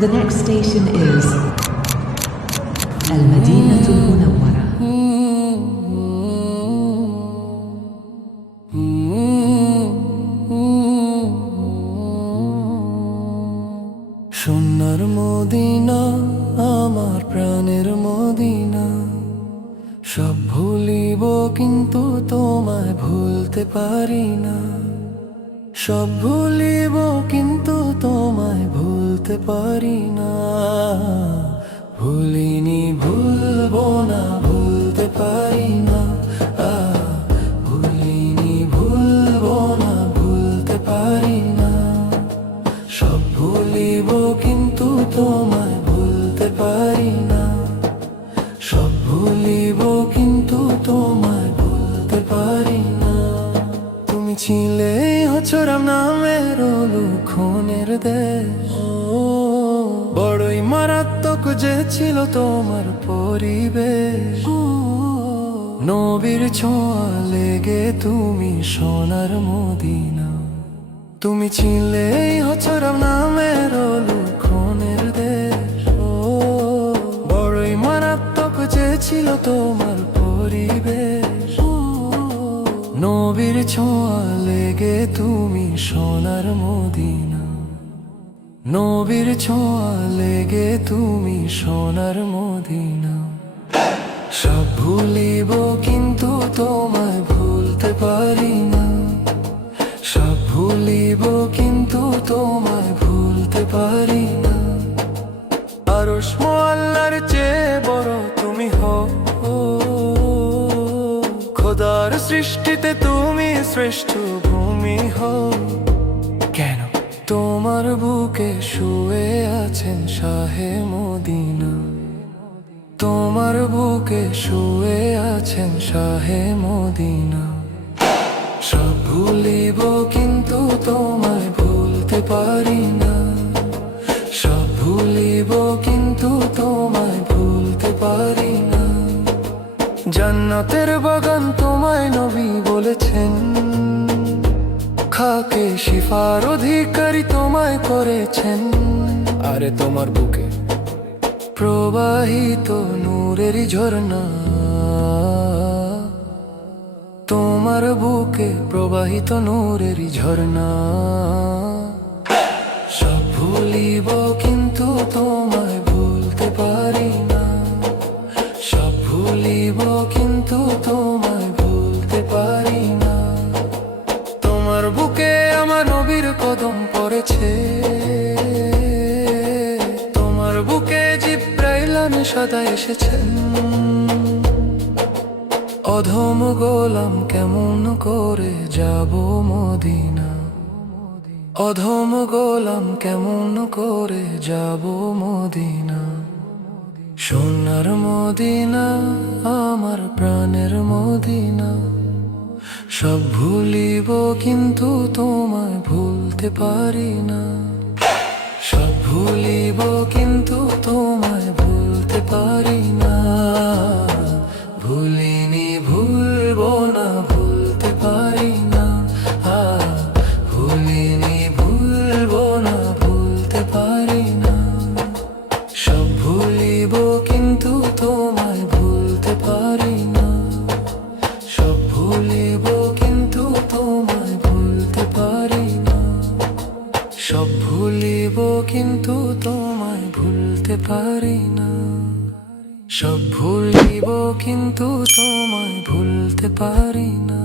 The next station is المدينة المنورة. সোনার Medina আমার প্রাণের মদিনা, সব ভুলিব কিন্তু তোমায় ভুলতে পারি না। সব ভুলিব কিন্তু তোমায় ভুলতে পারি না। ভুলিনি ভুলবো না, ভুলতে পারি না। ভুলিনি ভুলবো না, ভুলতে পারি না। সব ভুলিব কিন্তু তোমায় ভুলতে পারি না। সব ভুলিব কিন্তু তোমায় ভুলতে পারি না। তুমি ছিলে হছরাম নামের লুখনের দেশ, বড়ই মারাত্মক যে ছিল তোমার পরিবেশ। নবীর ছোঁয়া লেগে তুমি সোনার মদিনা। তুমি ছিলে হছরাম নামের লুখনের দেশ, বড়ই মারাত্মক যে ছিল তোমার পরিবেশ। নবীর ছোঁয়া লেগে তুমি সোনার মদিনা। নবীর ছোঁয়া লেগে তুমি সোনার মদিনা। সব ভুলিব কিন্তু তোমায় ভুলতে পারি না। সব ভুলিব কিন্তু তোমায় ভুলতে পারি না। আরশ আল্লাহর চেয়ে বড় তুমি হও, খোদার সৃষ্টিতে তুমি শ্রেষ্ঠ ভূমি হও। কেন তোমার বুকে শুয়ে আছেন শাহে মদিনা। তোমার বুকে শুয়ে আছেন শাহে মদিনা। সব ভুলিব কিন্তু তোমায় ভুলতে পারি না। সব ভুলিব কিন্তু তোমায় ভুলতে পারি না। জান্নাতের বাগান তোমায় নবী বলেছেন, খাকে শিফার অধিকারী তোমায় করেছেন। আরে তোমার বুকে প্রবাহিত নূরেরই ঝর্ণা। তোমার বুকে প্রবাহিত নূরেরই ঝর্ণা। সব ভুলিব কিন্তু তোমায় ভুলতে পারি না। সব ভুলিব কিন্তু তোমায় ভুলতে পারি না। তোমার বুকে আমার নবীর কদম পড়েছে। তোমার বুকে জিব্রাইল সদা এসেছেন। অধম গোলাম কেমন করে যাব মদিনা। অধম গোলাম কেমন করে যাব মদিনা। সোনার মদিনা আমার প্রাণের মদিনা। সব ভুলিব কিন্তু তোমায় ভুলতে পারি না। সব ভুলিব কিন্তু তোমায় ভুলতে পারি না। ভুলিনি ভুলবো না, ভুলতে পারি না। ভুলিনি ভুলবো না, ভুলতে পারি না। সব ভুলিব কিন্তু তোমায় ভুলতে পারি না। সব ভুলিব কিন্তু তোমায় ভুলতে পারি না। সব ভুলিব কিন্তু তোমায় ভুলতে পারি না। সব ভুলিব কিন্তু তোমায় ভুলতে পারি না।